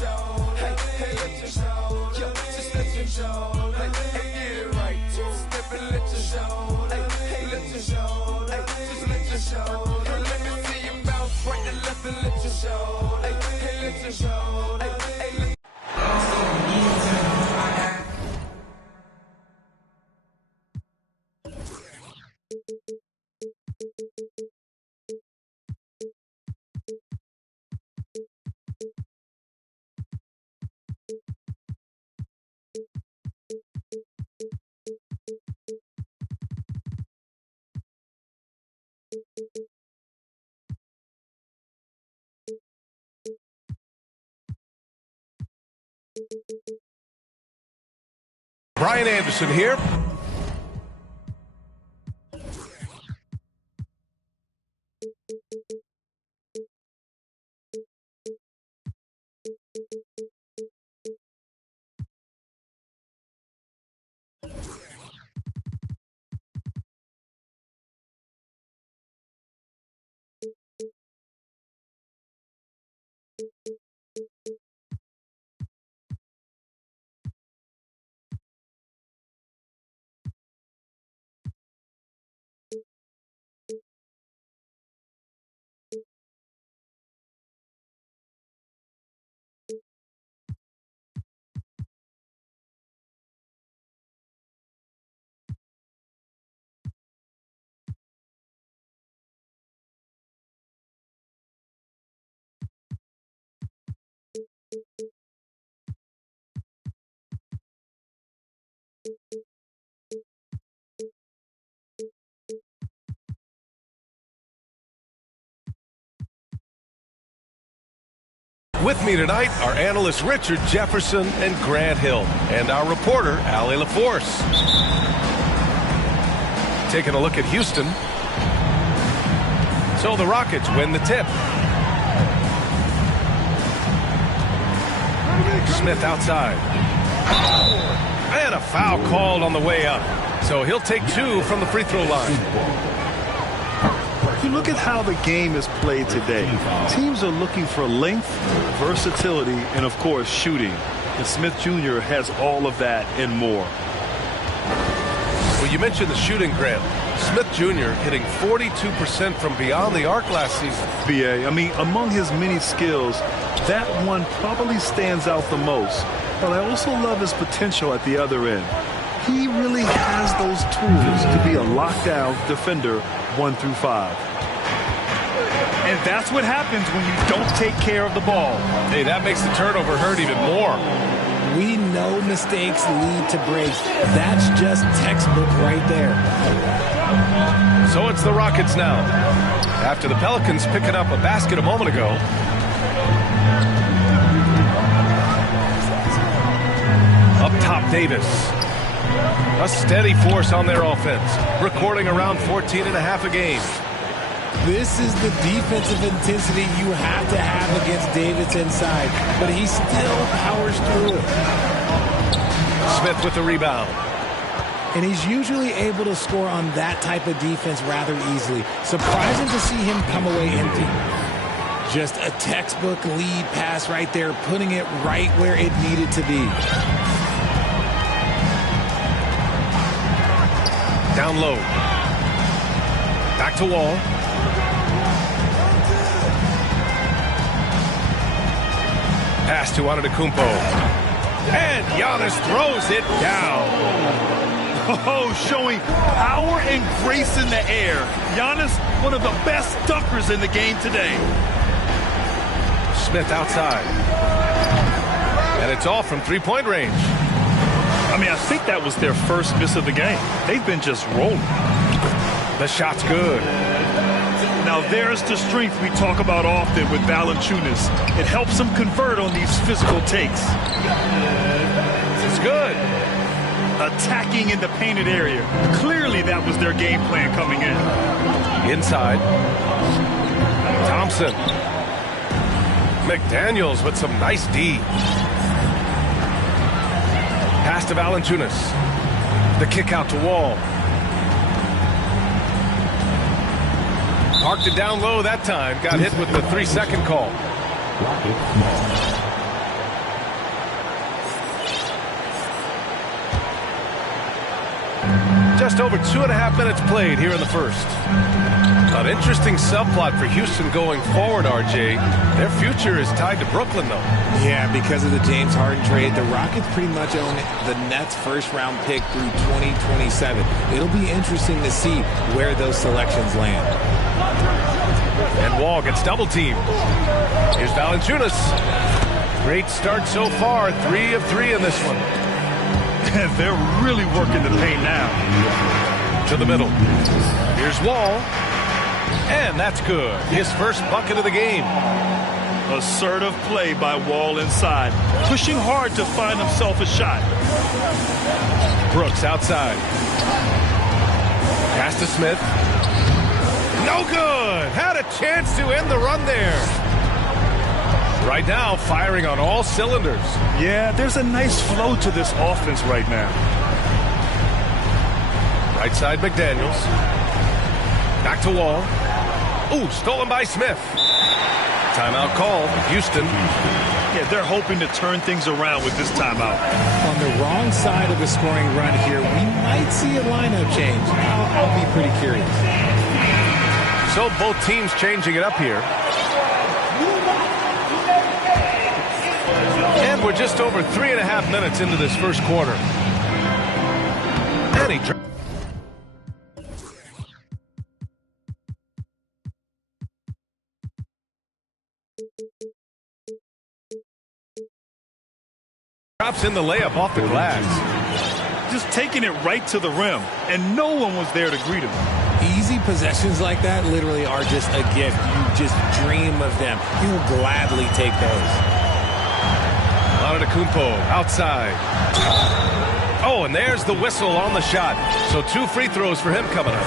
Hey, hey, let your show. Yo, just let your show. Hey, hey, get it right. Step and let your show. Hey, hey, let your show. Hey, just let your show. Hey, let me see you bounce right and left and let your show. Hey, hey, let your show. Hey, hey, let Brian Anderson here. With me tonight are analysts Richard Jefferson and Grant Hill, and our reporter, Allie LaForce. Taking a look at Houston. So the Rockets win the tip. Smith outside. And a foul called on the way up. So he'll take two from the free throw line. You look at how the game is played today. Teams are looking for length, versatility, and, of course, shooting. And Smith Jr. has all of that and more. Well, you mentioned the shooting, Grant. Smith Jr. hitting 42% from beyond the arc last season. B.A., I mean, among his many skills, that one probably stands out the most. But I also love his potential at the other end. He really has those tools to be a lockdown defender 1 through 5. And that's what happens when you don't take care of the ball. Hey, that makes the turnover hurt even more. We know mistakes lead to breaks. That's just textbook right there. So it's the Rockets now. After the Pelicans picking up a basket a moment ago. Up top, Davis. A steady force on their offense, recording around 14.5 a game. This is the defensive intensity you have to have against Davis inside, but he still powers through it. Smith with the rebound. And he's usually able to score on that type of defense rather easily. Surprising to see him come away empty. Just a textbook lead pass right there, putting it right where it needed to be. Down low. Back to Wall. Pass to Antetokounmpo. And Giannis throws it down. Oh, showing power and grace in the air. Giannis, one of the best dunkers in the game today. Smith outside. And it's off from three-point range. I mean, I think that was their first miss of the game. They've been just rolling. The shot's good. Now there's the strength we talk about often with Valanciunas. It helps him convert on these physical takes. It's good. Attacking in the painted area. Clearly that was their game plan coming in. Inside. Thompson. McDaniels with some nice D. Pass to Valanciunas. The kick out to Wall. Parked it down low that time. Got hit with the 3-second call. Just over 2.5 minutes played here in the first. An interesting subplot for Houston going forward, RJ. Their future is tied to Brooklyn, though. Yeah, because of the James Harden trade, the Rockets pretty much own the Nets' first-round pick through 2027. It'll be interesting to see where those selections land. And Wall gets double-teamed. Here's Valanciunas. Great start so far. 3 of 3 in this one. They're really working the paint now. To the middle. Here's Wall. And that's good. His first bucket of the game. Assertive play by Wall inside. Pushing hard to find himself a shot. Brooks outside. Pass to Smith. No good. Had a chance to end the run there. Right now, firing on all cylinders. Yeah, there's a nice flow to this offense right now. Right side, McDaniels. Back to Wall. Ooh, stolen by Smith. Timeout called. Houston. Yeah, they're hoping to turn things around with this timeout. On the wrong side of the scoring run here, we might see a lineup change. I'll be pretty curious. So both teams changing it up here. And we're just over 3.5 minutes into this first quarter. And he drops in the layup off the glass. Just taking it right to the rim, and no one was there to greet him. Easy possessions like that literally are just a gift. You just dream of them. You'll gladly take those. Antetokounmpo outside. Oh, and there's the whistle on the shot. So 2 free throws for him coming up.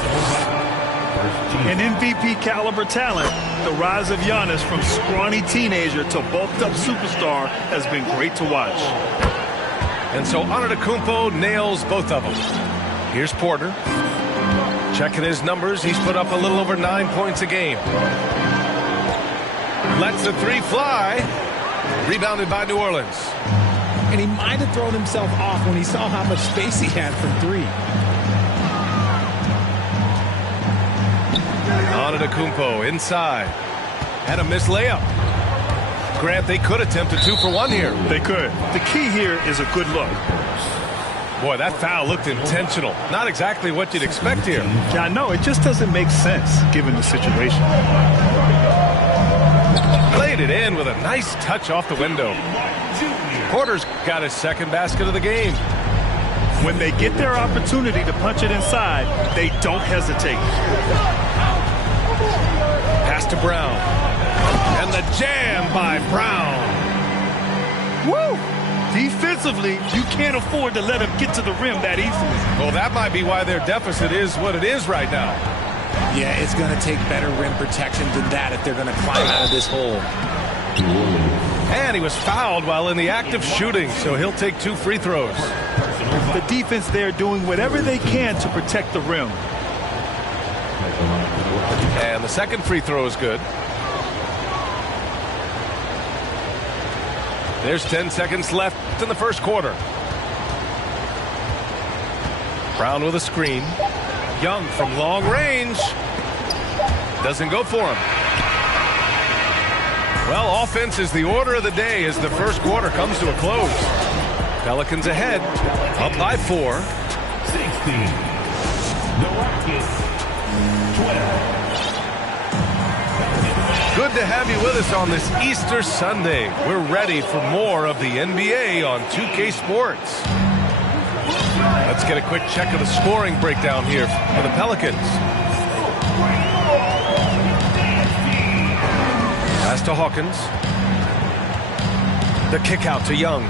An MVP caliber talent. The rise of Giannis from scrawny teenager to bulked up superstar has been great to watch. And so Antetokounmpo nails both of them. Here's Porter. Checking his numbers, he's put up a little over 9 points a game. Lets the 3 fly. Rebounded by New Orleans. And he might have thrown himself off when he saw how much space he had from 3. Antetokounmpo inside. Had a missed layup. Grant, they could attempt a 2 for 1 here. They could. The key here is a good look. Boy, that foul looked intentional. Not exactly what you'd expect here. Yeah, I know. It just doesn't make sense given the situation. Played it in with a nice touch off the window. Porter's got his second basket of the game. When they get their opportunity to punch it inside, they don't hesitate. Pass to Brown. And the jam by Brown. Woo! Defensively, you can't afford to let him get to the rim that easily. Well, that might be why their deficit is what it is right now. Yeah, it's going to take better rim protection than that if they're going to climb out of this hole. And he was fouled while in the act of shooting, so he'll take 2 free throws. The defense there doing whatever they can to protect the rim. And the second free throw is good. There's 10 seconds left in the first quarter. Brown with a screen. Young from long range. Doesn't go for him. Well, offense is the order of the day as the first quarter comes to a close. Pelicans ahead, up by 4. 16. The Rockets, 12. Good to have you with us on this Easter Sunday. We're ready for more of the NBA on 2K Sports. Let's get a quick check of the scoring breakdown here for the Pelicans. Pass to Hawkins. The kick out to Young.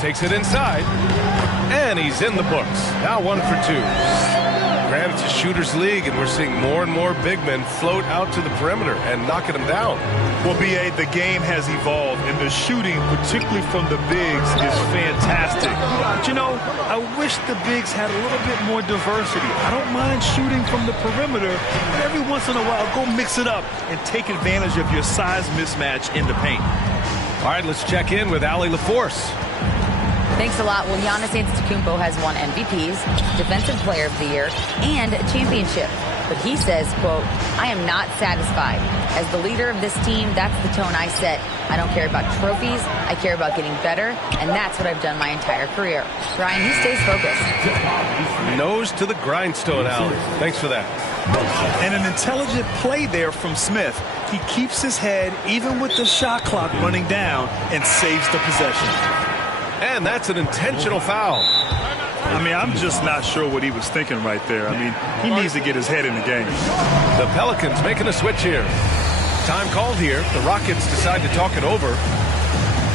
Takes it inside. And he's in the books. Now 1 for 2. Grant, it's a shooter's league, and we're seeing more and more big men float out to the perimeter and knocking them down. Well, B.A., the game has evolved, and the shooting, particularly from the bigs, is fantastic. But, you know, I wish the bigs had a little bit more diversity. I don't mind shooting from the perimeter, but every once in a while, go mix it up and take advantage of your size mismatch in the paint. All right, let's check in with Allie LaForce. Thanks a lot. Well, Giannis Antetokounmpo has won MVPs, Defensive Player of the Year, and a championship. But he says, quote, I am not satisfied. As the leader of this team, that's the tone I set. I don't care about trophies. I care about getting better, and that's what I've done my entire career. Ryan, he stays focused. Nose to the grindstone, Allie. Thanks for that. And an intelligent play there from Smith. He keeps his head even with the shot clock running down and saves the possession. And that's an intentional foul. I mean, I'm just not sure what he was thinking right there. I mean, he needs to get his head in the game. The Pelicans making a switch here. Time called here. The Rockets decide to talk it over.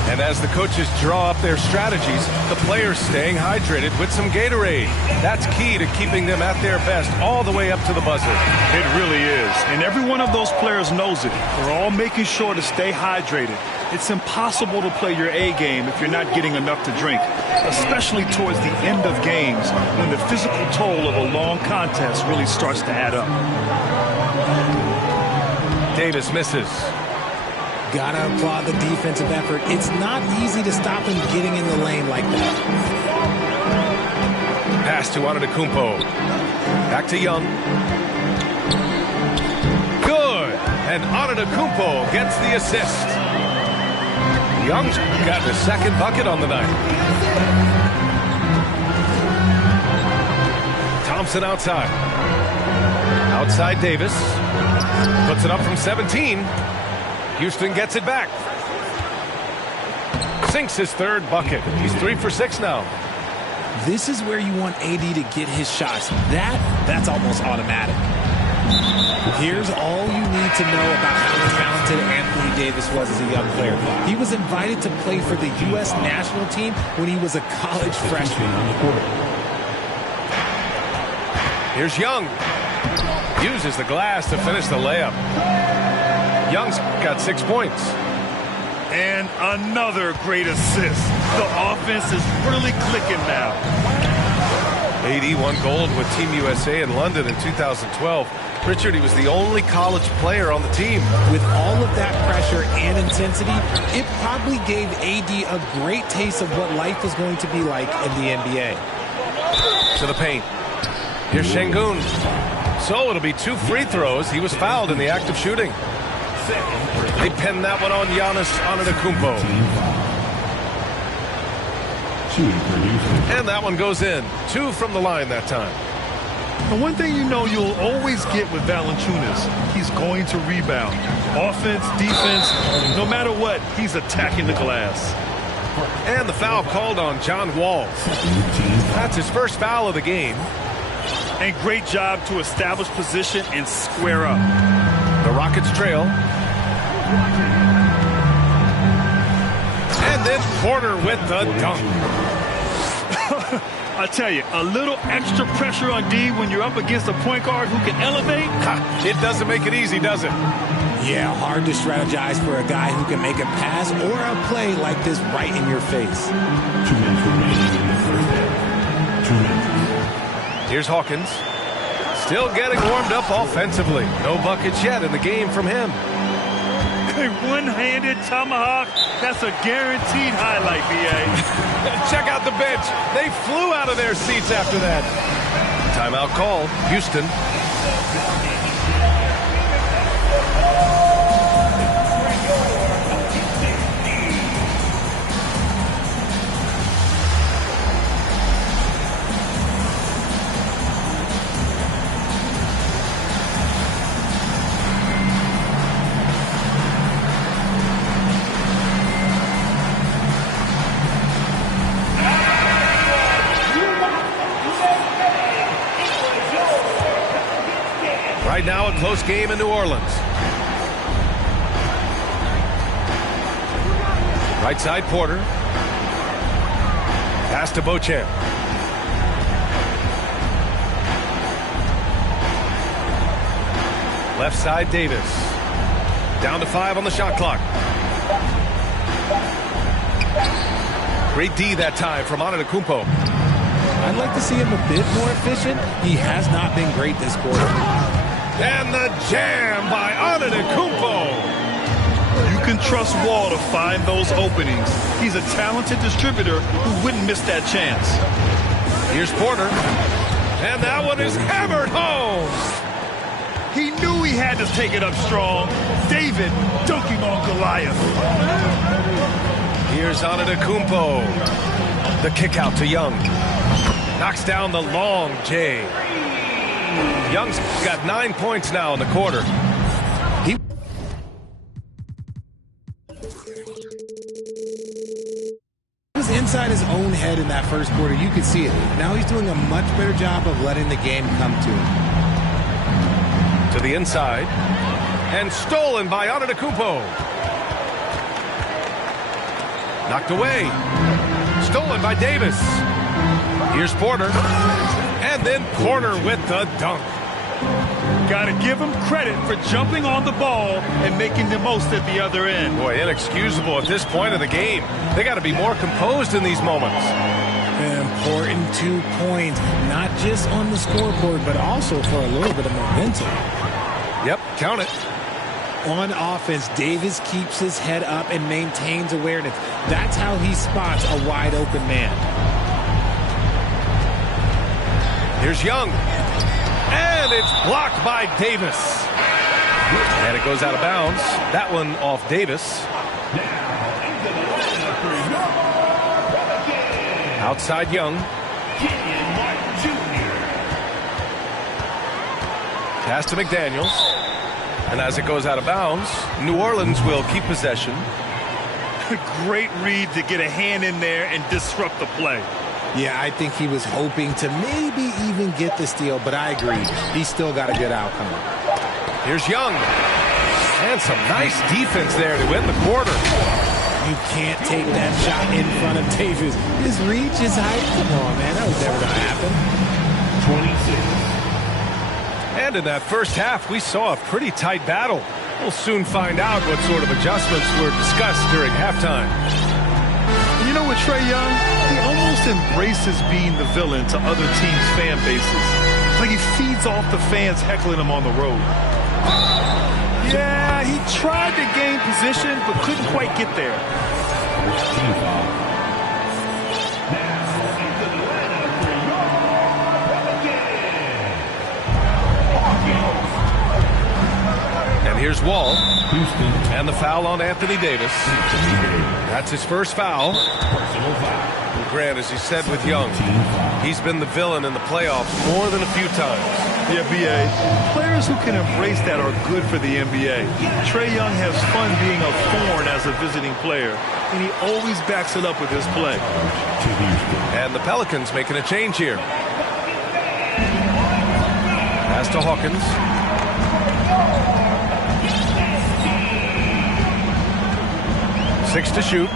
And as the coaches draw up their strategies, the players staying hydrated with some Gatorade. That's key to keeping them at their best all the way up to the buzzer. It really is. And every one of those players knows it. They're all making sure to stay hydrated. It's impossible to play your A game if you're not getting enough to drink, especially towards the end of games when the physical toll of a long contest really starts to add up. Davis misses. Gotta applaud the defensive effort. It's not easy to stop him getting in the lane like that. Pass to Antetokounmpo. Back to Young. Good. And Antetokounmpo gets the assist. Young's got the second bucket on the night. Thompson outside. Outside Davis. Puts it up from 17. Houston gets it back. Sinks his third bucket. He's 3 for 6 now. This is where you want AD to get his shots. That's almost automatic. Here's all you need to know about how talented Anthony Davis was as a young player. He was invited to play for the U.S. national team when he was a college freshman. Here's Young. Uses the glass to finish the layup. Young's got 6 points. And another great assist. The offense is really clicking now. AD won gold with Team USA in London in 2012. Richard, he was the only college player on the team. With all of that pressure and intensity, it probably gave AD a great taste of what life was going to be like in the NBA. To the paint. Here's Şengün. So it'll be 2 free throws. He was fouled in the act of shooting. They pinned that one on Giannis Antetokounmpo. And that one goes in. 2 from the line that time. And one thing you know you'll always get with Valanciunas, he's going to rebound. Offense, defense, no matter what, he's attacking the glass. And the foul called on John Wall. That's his first foul of the game. And great job to establish position and square up. The Rockets trail. And then Porter with the dunk. I tell you, a little extra pressure on D when you're up against a point guard who can elevate. It doesn't make it easy, does it? Yeah, hard to strategize for a guy who can make a pass or a play like this right in your face. 2 minutes remaining in the first half. 2 minutes. Here's Hawkins. Still getting warmed up offensively. No buckets yet in the game from him. A one-handed tomahawk. That's a guaranteed highlight, BA. Check out the bench. They flew out of their seats after that. Timeout called. Houston. Right now, a close game in New Orleans. Right side, Porter. Pass to Beauchamp. Left side, Davis. Down to 5 on the shot clock. Great D that time from Antetokounmpo. I'd like to see him a bit more efficient. He has not been great this quarter. And the jam by Antetokounmpo. You can trust Wall to find those openings. He's a talented distributor who wouldn't miss that chance. Here's Porter. And that one is hammered home. He knew he had to take it up strong. David dunking on Goliath. Here's Antetokounmpo. The kick out to Young. Knocks down the long J. Young's got 9 points now in the quarter. He was inside his own head in that first quarter. You could see it. Now he's doing a much better job of letting the game come to him. To the inside. And stolen by Antetokounmpo. Knocked away. Stolen by Davis. Here's Porter. And then Porter with the dunk. Got to give him credit for jumping on the ball and making the most at the other end. Boy, inexcusable at this point of the game. They got to be more composed in these moments. An important 2 points, not just on the scoreboard, but also for a little bit of momentum. Yep, count it. On offense, Davis keeps his head up and maintains awareness. That's how he spots a wide open man. Here's Young. And it's blocked by Davis. And it goes out of bounds. That one off Davis. Outside Young. Pass to McDaniels. And as it goes out of bounds, New Orleans will keep possession. Great read to get a hand in there and disrupt the play. Yeah, I think he was hoping to maybe even get the steal, but I agree. He's still got a good outcome. Here's Young. And some nice defense there to win the quarter. You can't take that shot in front of Davis. His reach is high. Come on, man. That was never going to happen. 26. And in that first half, we saw a pretty tight battle. We'll soon find out what sort of adjustments were discussed during halftime. You know what, Trae Young? He almost embraces being the villain to other teams' fan bases. Like he feeds off the fans heckling him on the road. Yeah, he tried to gain position, but couldn't quite get there. Team foul. Now into the lineup for your And here's Wall. Houston. And the foul on Anthony Davis. That's his first foul. Personal foul. Grant, as you said with Young, he's been the villain in the playoffs more than a few times. Yeah, B.A. Players who can embrace that are good for the NBA. Trae Young has fun being a thorn as a visiting player, and he always backs it up with his play. And the Pelicans making a change here. Pass to Hawkins. Six to shoot.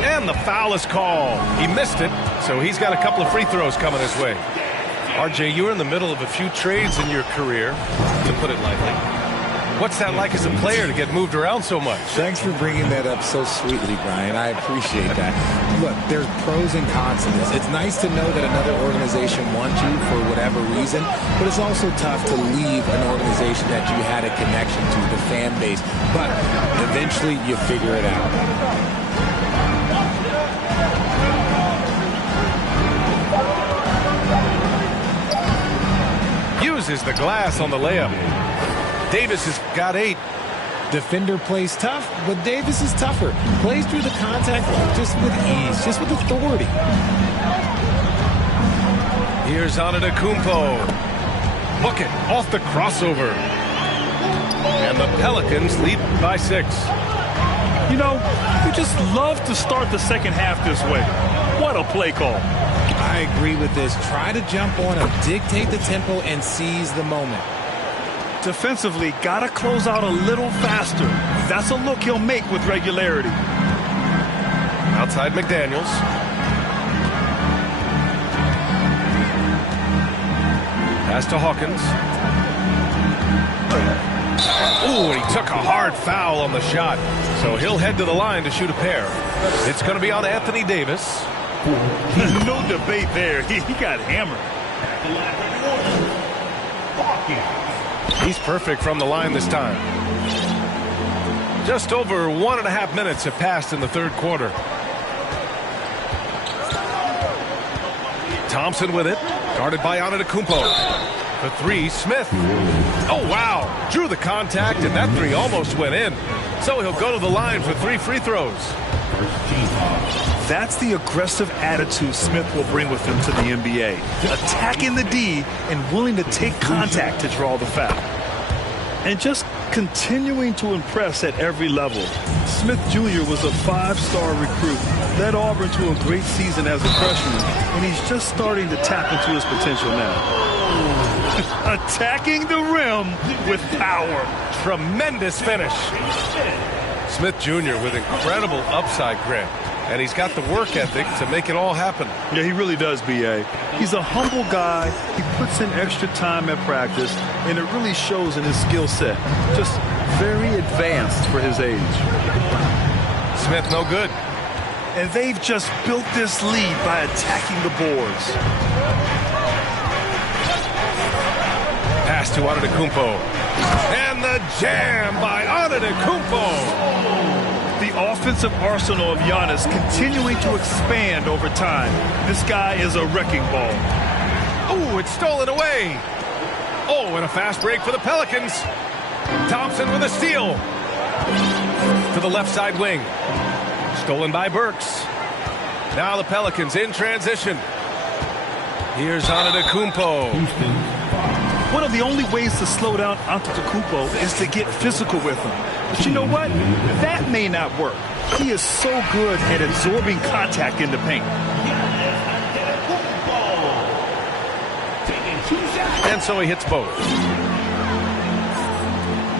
And the foul is called. He missed it, so he's got a couple of free throws coming his way. RJ, you were in the middle of a few trades in your career, to put it lightly. What's that like as a player to get moved around so much? Thanks for bringing that up so sweetly, Brian. I appreciate that. Look, there's pros and cons to this. It's nice to know that another organization wants you for whatever reason, but it's also tough to leave an organization that you had a connection to, the fan base. But eventually you figure it out. Uses the glass on the layup. Davis has got 8. Defender plays tough, but Davis is tougher. Plays through the contact just with ease, just with authority. Here's Antetokounmpo. Book it off the crossover. And the Pelicans lead by 6. You know, you just love to start the second half this way. What a play call. I agree with this. Try to jump on him, dictate the tempo, and seize the moment. Defensively, gotta close out a little faster. That's a look he'll make with regularity. Outside McDaniels. Pass to Hawkins. Ooh, he took a hard foul on the shot. So he'll head to the line to shoot a pair. It's going to be on Anthony Davis. No debate there. He got hammered. He's perfect from the line this time. Just over 1.5 minutes have passed in the third quarter. Thompson with it, guarded by Antetokounmpo. For three, Smith. Oh, wow. Drew the contact, and that three almost went in. So he'll go to the line for 3 free throws. That's the aggressive attitude Smith will bring with him to the NBA. Attacking the D and willing to take contact to draw the foul. And just continuing to impress at every level. Smith Jr. was a 5-star recruit, led Auburn to a great season as a freshman, and he's just starting to tap into his potential now. Attacking the rim with power. Tremendous finish. Smith Jr. with incredible upside grit. And he's got the work ethic to make it all happen. Yeah, he really does, B.A. He's a humble guy. He puts in extra time at practice, and it really shows in his skill set. Just very advanced for his age. Smith no good. And they've just built this lead by attacking the boards. Pass to Antetokounmpo. And the jam by Antetokounmpo. The offensive arsenal of Giannis continuing to expand over time. This guy is a wrecking ball. Oh, it's stolen away. Oh, and a fast break for the Pelicans. Thompson with a steal. To the left side wing. Stolen by Burks. Now the Pelicans in transition. Here's Antetokounmpo. One of the only ways to slow down Antetokounmpo is to get physical with him. But you know what? That may not work. He is so good at absorbing contact in the paint. And so he hits both.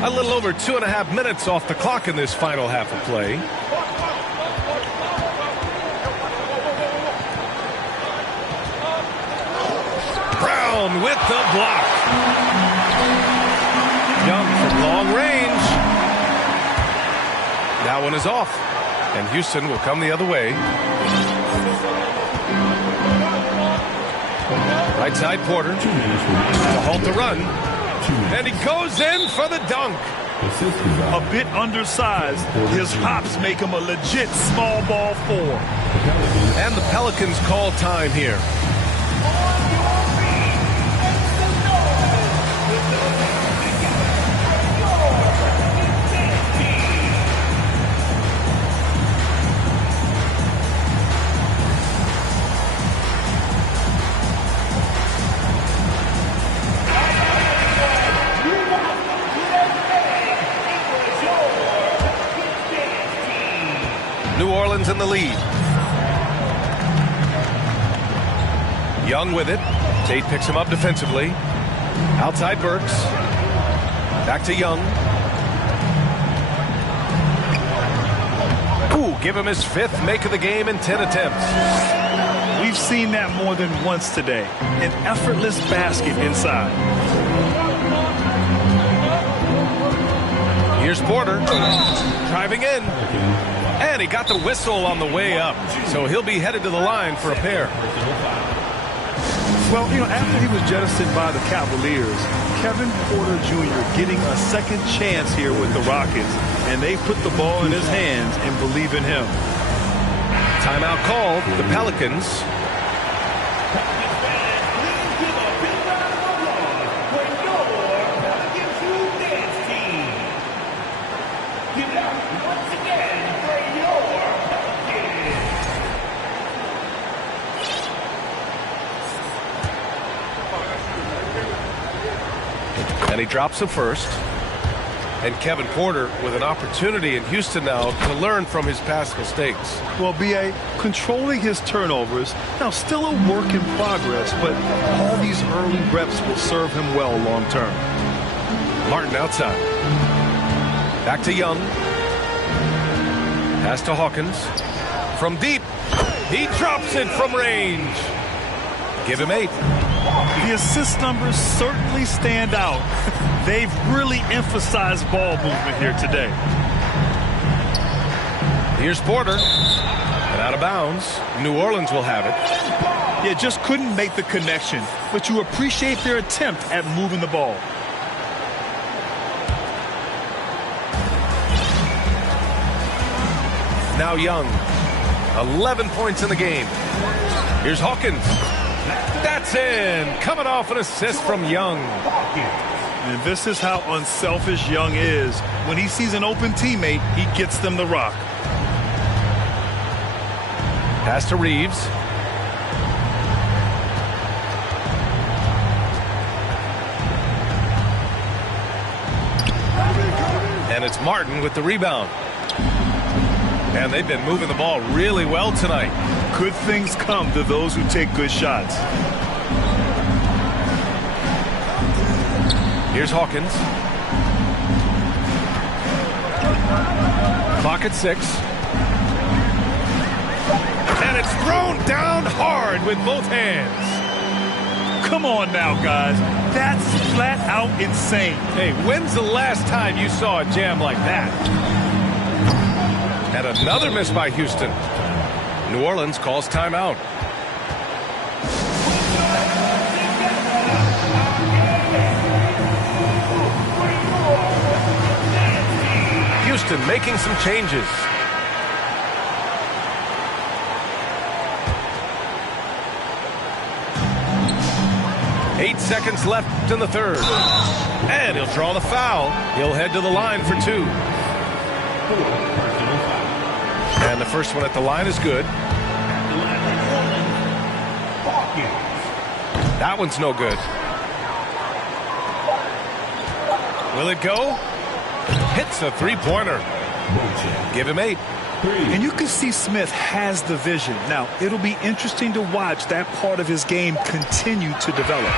A little over 2.5 minutes off the clock in this final half of play. Brown with the block. Young from long range. That one is off. And Houston will come the other way. Right side Porter to halt the run. And he goes in for the dunk. A bit undersized. His hops make him a legit small ball 4. And the Pelicans call time here. New Orleans in the lead. Young with it. Tate picks him up defensively. Outside Burks. Back to Young. Ooh, give him his 5th make of the game in 10 attempts. We've seen that more than once today. An effortless basket inside. Here's Porter. Driving in. And he got the whistle on the way up. So he'll be headed to the line for a pair. Well, you know, after he was jettisoned by the Cavaliers, Kevin Porter Jr. getting a second chance here with the Rockets. And they put the ball in his hands and believe in him. Timeout called. The Pelicans. And he drops the first. And Kevin Porter with an opportunity in Houston now to learn from his past mistakes. Well, B.A., controlling his turnovers, now still a work in progress, but all these early reps will serve him well long term. Martin outside. Back to Young. Pass to Hawkins. From deep. He drops it from range. Give him 8. The assist numbers certainly stand out. They've really emphasized ball movement here today. Here's Porter. And out of bounds. New Orleans will have it. Yeah, just couldn't make the connection. But you appreciate their attempt at moving the ball. Now Young. 11 points in the game. Here's Hawkins. That's in. Coming off an assist from Young. And this is how unselfish Young is. When he sees an open teammate, he gets them the rock. Pass to Reeves. And it's Martin with the rebound. And they've been moving the ball really well tonight. Good things come to those who take good shots. Here's Hawkins. Clock at 6. And it's thrown down hard with both hands. Come on now, guys. That's flat out insane. Hey, when's the last time you saw a jam like that? And another miss by Houston. New Orleans calls timeout. Houston making some changes. Eight seconds left in the third. And he'll draw the foul. He'll head to the line for 2. And the first one at the line is good. That one's no good. Will it go? Hits a three-pointer. Give him 8. And you can see Smith has the vision. Now, it'll be interesting to watch that part of his game continue to develop.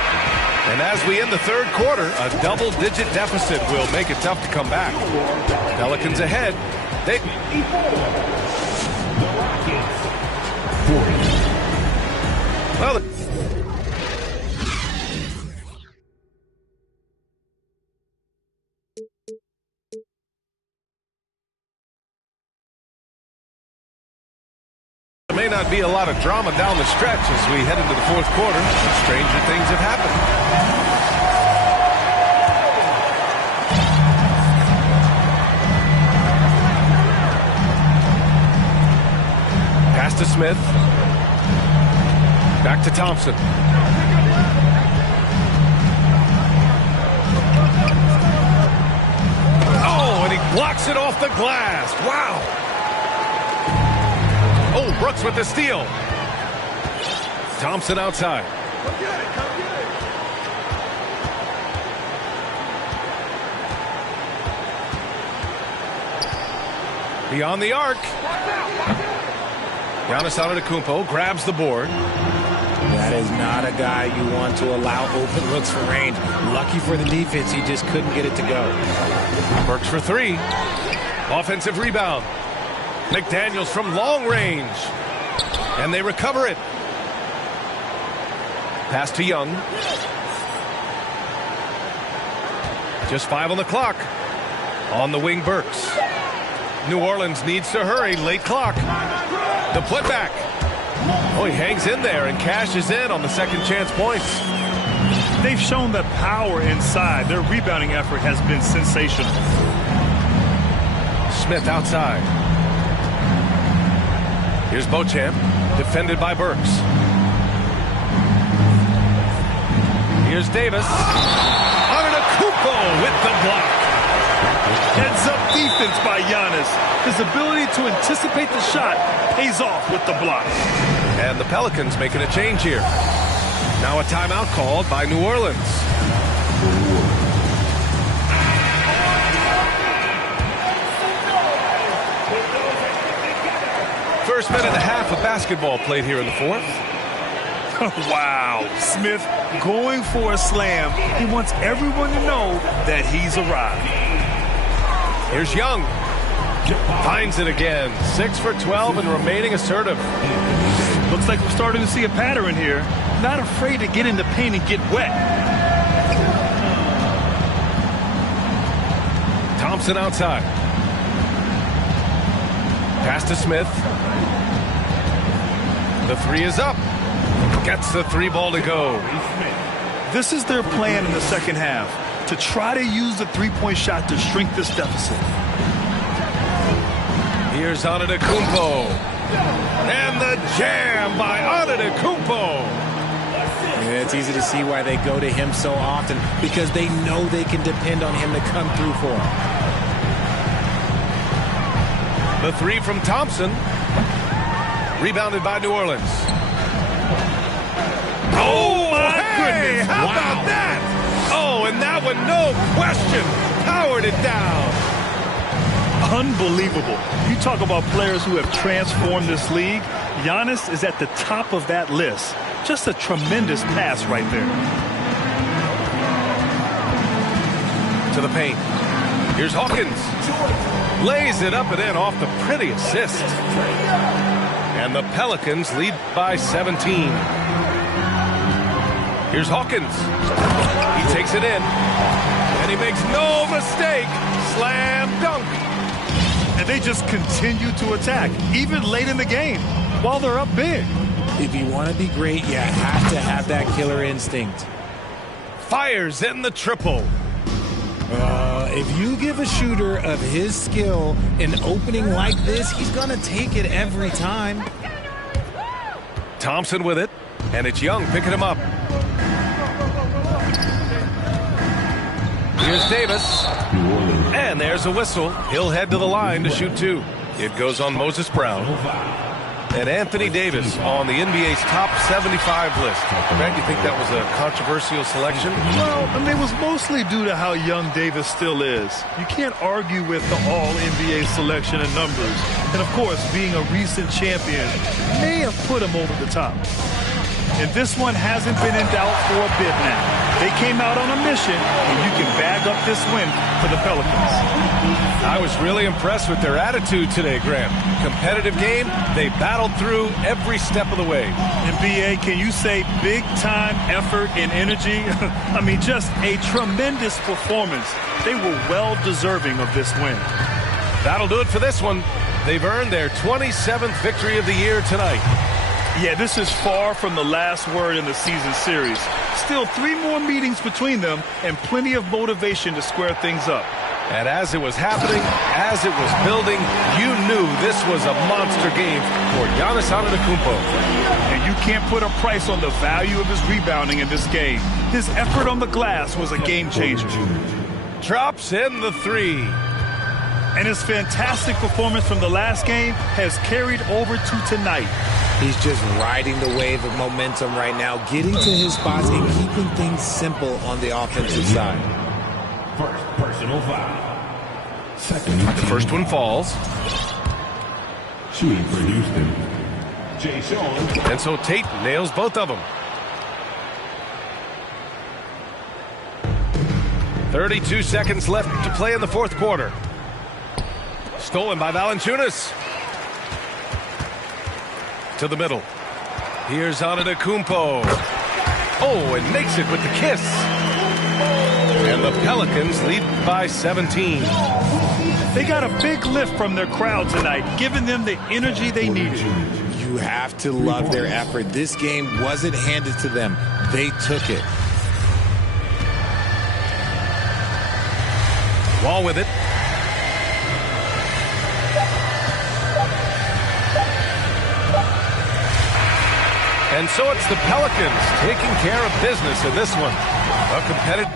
And as we end the third quarter, a double-digit deficit will make it tough to come back. Pelicans ahead. Well, there may not be a lot of drama down the stretch as we head into the fourth quarter. Stranger things have happened. Pass to Smith. Back to Thompson. Oh, and he blocks it off the glass. Wow. Oh, Brooks with the steal. Thompson outside. Beyond the arc. Giannis Antetokounmpo grabs the board. That is not a guy you want to allow open looks from range. Lucky for the defense, he just couldn't get it to go. Burks for 3. Offensive rebound. McDaniels from long range. And they recover it. Pass to Young. Just 5 on the clock. On the wing, Burks. New Orleans needs to hurry. Late clock. The putback. Oh, he hangs in there and cashes in on the second chance points. They've shown the power inside. Their rebounding effort has been sensational. Smith outside. Here's Beauchamp, defended by Burks. Here's Davis. Antetokounmpo with the block. Heads-up defense by Giannis. His ability to anticipate the shot pays off with the block. And the Pelicans making a change here. Now a timeout called by New Orleans. First minute and a half of basketball played here in the fourth. Wow. Smith going for a slam. He wants everyone to know that he's arrived. Here's Young. Finds it again. 6 for 12 and remaining assertive. Looks like we're starting to see a pattern here. Not afraid to get in the paint and get wet. Thompson outside. Pass to Smith. The 3 is up. Gets the 3 ball to go. This is their plan in the second half, to try to use the three-point shot to shrink this deficit. Here's Antetokounmpo. And the jam by Antetokounmpo. And it's easy to see why they go to him so often, because they know they can depend on him to come through for them. The three from Thompson. Rebounded by New Orleans. Oh, my goodness. How about that? Oh, and that one, no question, powered it down. Unbelievable. You talk about players who have transformed this league. Giannis is at the top of that list. Just a tremendous pass right there. To the paint. Here's Hawkins. Lays it up and in off the pretty assist. And the Pelicans lead by 17. Here's Hawkins. He takes it in. And he makes no mistake. Slam dunk. And they just continue to attack, even late in the game, while they're up big. If you want to be great, you have to have that killer instinct. Fires in the triple. If you give a shooter of his skill an opening like this, he's going to take it every time. Thompson with it, and it's Young picking him up. Here's Davis, and there's a whistle. He'll head to the line to shoot two. It goes on Moses Brown. And Anthony Davis on the NBA's top 75 list. Grant, you think that was a controversial selection? Well, I mean, it was mostly due to how young Davis still is. You can't argue with the all-NBA selection and numbers. And, of course, being a recent champion may have put him over the top. And this one hasn't been in doubt for a bit now. They came out on a mission, and you can bag up this win for the Pelicans. I was really impressed with their attitude today, Graham. Competitive game, they battled through every step of the way. And BA, can you say big-time effort and energy? I mean, just a tremendous performance. They were well-deserving of this win. That'll do it for this one. They've earned their 27th victory of the year tonight. Yeah, this is far from the last word in the season series. Still 3 more meetings between them and plenty of motivation to square things up. And as it was happening, as it was building, you knew this was a monster game for Giannis Antetokounmpo. And you can't put a price on the value of his rebounding in this game. His effort on the glass was a game changer. Drops in the three. And his fantastic performance from the last game has carried over to tonight. He's just riding the wave of momentum right now, getting to his spots and keeping things simple on the offensive side. First personal foul. Second. The first one falls. Shooting for Houston. Jay Sean. And so Tate nails both of them. 32 seconds left to play in the fourth quarter. Stolen by Valanciunas. To the middle. Here's Antetokounmpo. Oh, and makes it with the kiss. And the Pelicans lead by 17. They got a big lift from their crowd tonight, giving them the energy they needed. You have to love their effort. This game wasn't handed to them. They took it. Wall with it. And so it's the Pelicans taking care of business in this one. A competitive